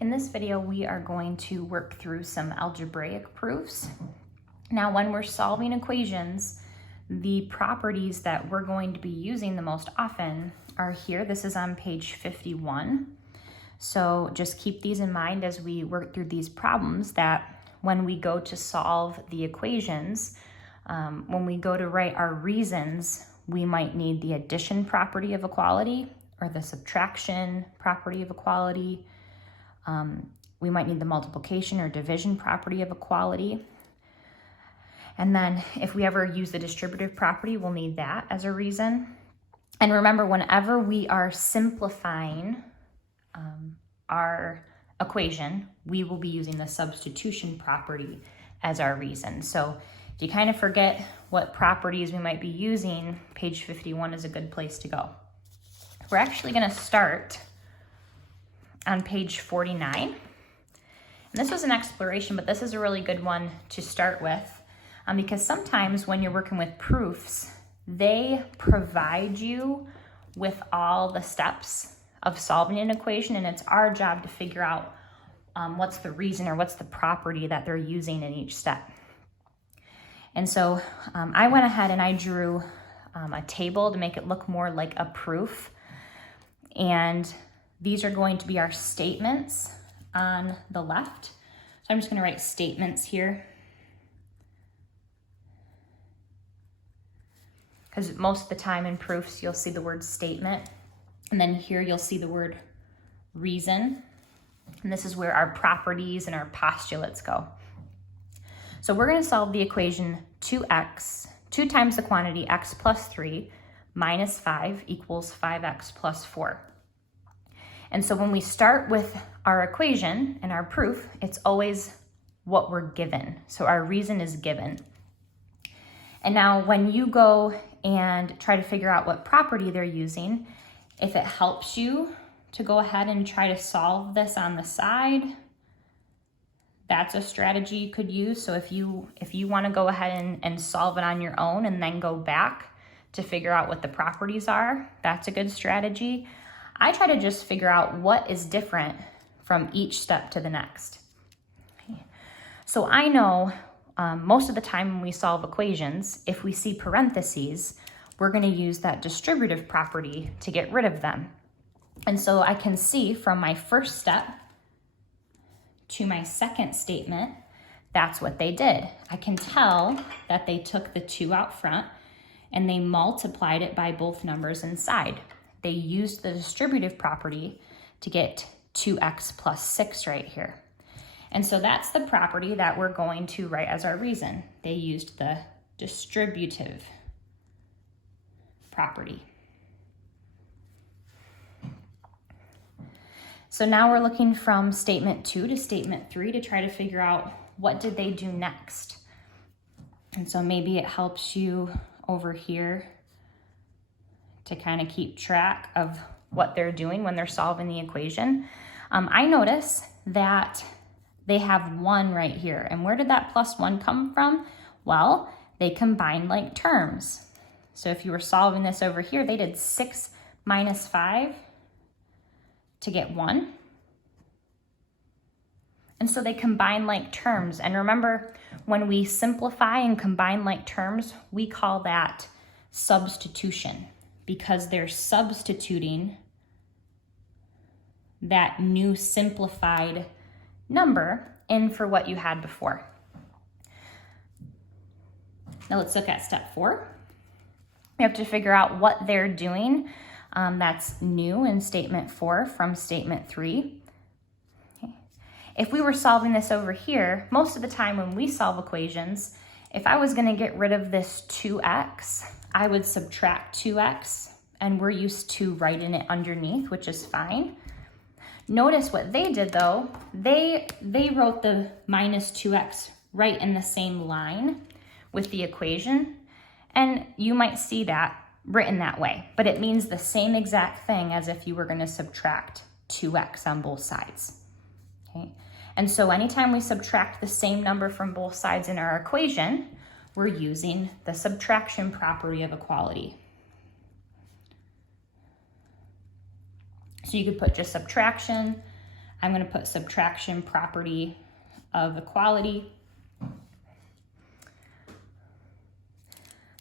In this video, we are going to work through some algebraic proofs. Now, when we're solving equations, the properties that we're going to be using the most often are here. This is on page 51. So just keep these in mind as we work through these problems, that when we go to solve the equations, when we go to write our reasons, we might need the addition property of equality or the subtraction property of equality. We might need the multiplication or division property of equality. And then if we ever use the distributive property, we'll need that as a reason. And remember, whenever we are simplifying our equation, we will be using the substitution property as our reason. So if you kind of forget what properties we might be using, page 51 is a good place to go. We're actually going to start on page 49. And this was an exploration, but this is a really good one to start with because sometimes when you're working with proofs, they provide you with all the steps of solving an equation, and it's our job to figure out what's the reason or what's the property that they're using in each step. And so I went ahead and I drew a table to make it look more like a proof. And these are going to be our statements on the left. So I'm just going to write statements here, because most of the time in proofs you'll see the word statement, and then here you'll see the word reason. And this is where our properties and our postulates go. So we're going to solve the equation 2x, 2 times the quantity x plus 3 minus 5 equals 5x plus 4. And so when we start with our equation and our proof, it's always what we're given. So our reason is given. And now when you go and try to figure out what property they're using, if it helps you to go ahead and try to solve this on the side, that's a strategy you could use. So if you want to go ahead and solve it on your own and then go back to figure out what the properties are, that's a good strategy. I try to just figure out what is different from each step to the next. Okay. So I know most of the time when we solve equations, if we see parentheses, we're going to use that distributive property to get rid of them. And so I can see from my first step to my second statement, that's what they did. I can tell that they took the 2 out front and they multiplied it by both numbers inside. They used the distributive property to get 2x plus 6 right here. And so that's the property that we're going to write as our reason. They used the distributive property. So now we're looking from statement 2 to statement 3 to try to figure out what did they do next. And so maybe it helps you over here to kind of keep track of what they're doing when they're solving the equation. I notice that they have 1 right here. And where did that plus 1 come from? Well, they combined like terms. So if you were solving this over here, they did 6 minus 5 to get 1. And so they combine like terms. And remember, when we simplify and combine like terms, we call that substitution, because they're substituting that new simplified number in for what you had before. Now let's look at step 4. We have to figure out what they're doing. That's new in statement 4 from statement 3. Okay. If we were solving this over here, most of the time when we solve equations, if I was going to get rid of this 2x, I would subtract 2x, and we're used to writing it underneath, which is fine. Notice what they did though, they wrote the minus 2x right in the same line with the equation, and you might see that written that way, but it means the same exact thing as if you were going to subtract 2x on both sides. Okay? And so anytime we subtract the same number from both sides in our equation, we're using the subtraction property of equality. So you could put just subtraction, I'm going to put subtraction property of equality.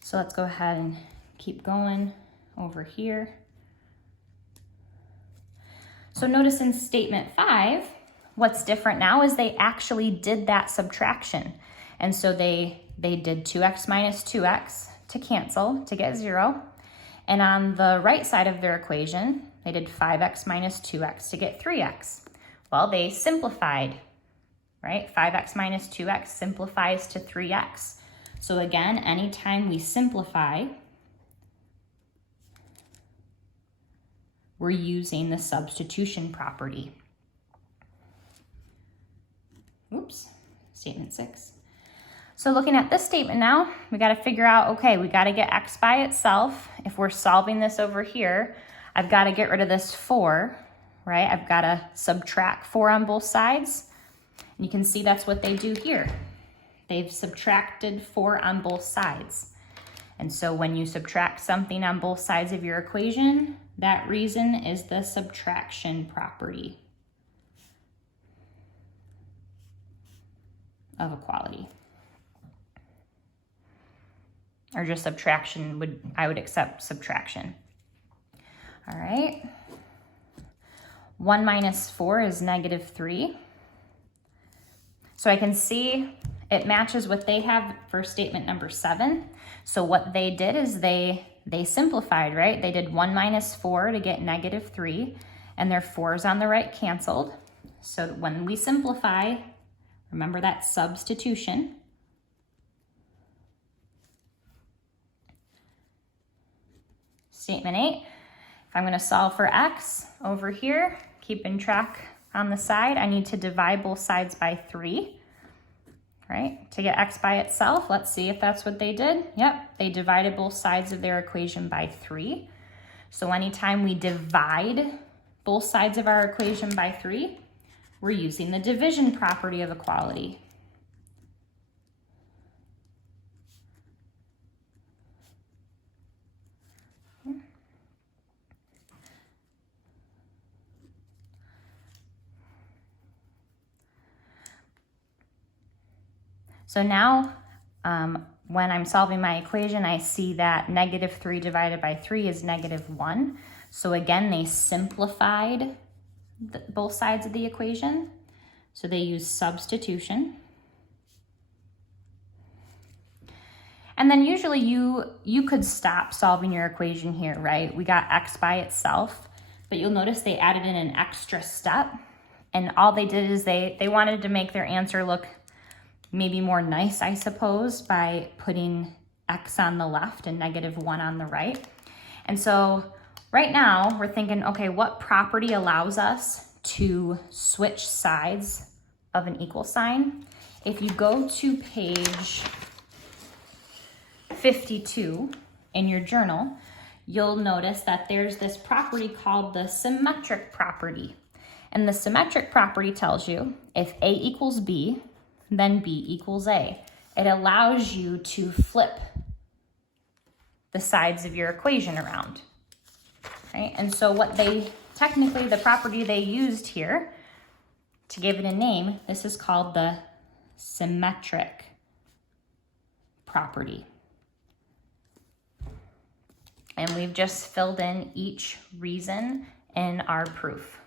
So let's go ahead and keep going over here. So notice in statement 5, what's different now is they actually did that subtraction. And so they did 2x minus 2x to cancel, to get 0. And on the right side of their equation, they did 5x minus 2x to get 3x. Well, they simplified, right? 5x minus 2x simplifies to 3x. So again, anytime we simplify, we're using the substitution property. Oops, statement 6. So looking at this statement now, we got to figure out, okay, we got to get x by itself. If we're solving this over here, I've got to get rid of this 4, right? I've got to subtract 4 on both sides. And you can see that's what they do here. They've subtracted 4 on both sides. And so when you subtract something on both sides of your equation, that reason is the subtraction property of equality. Or just subtraction, I would accept subtraction. All right. 1 minus 4 is negative 3. So I can see it matches what they have for statement number 7. So what they did is they simplified, right? They did 1 minus 4 to get negative 3, and their 4's on the right canceled. So when we simplify, remember that substitution. Statement 8, if I'm going to solve for x over here, keeping track on the side, I need to divide both sides by 3, right? To get x by itself, let's see if that's what they did. Yep, they divided both sides of their equation by 3. So anytime we divide both sides of our equation by 3, we're using the division property of equality. So now, when I'm solving my equation, I see that negative 3 divided by 3 is negative 1. So again, they simplified both sides of the equation. So they use substitution. And then usually you could stop solving your equation here, right? We got x by itself, but you'll notice they added in an extra step. And all they did is they wanted to make their answer look maybe more nice, I suppose, by putting x on the left and negative 1 on the right. And so right now we're thinking, okay, what property allows us to switch sides of an equal sign? If you go to page 52 in your journal, you'll notice that there's this property called the symmetric property. And the symmetric property tells you if A equals B, then B equals A. It allows you to flip the sides of your equation around, right? And so technically the property they used here to give it a name, this is called the symmetric property. And we've just filled in each reason in our proof.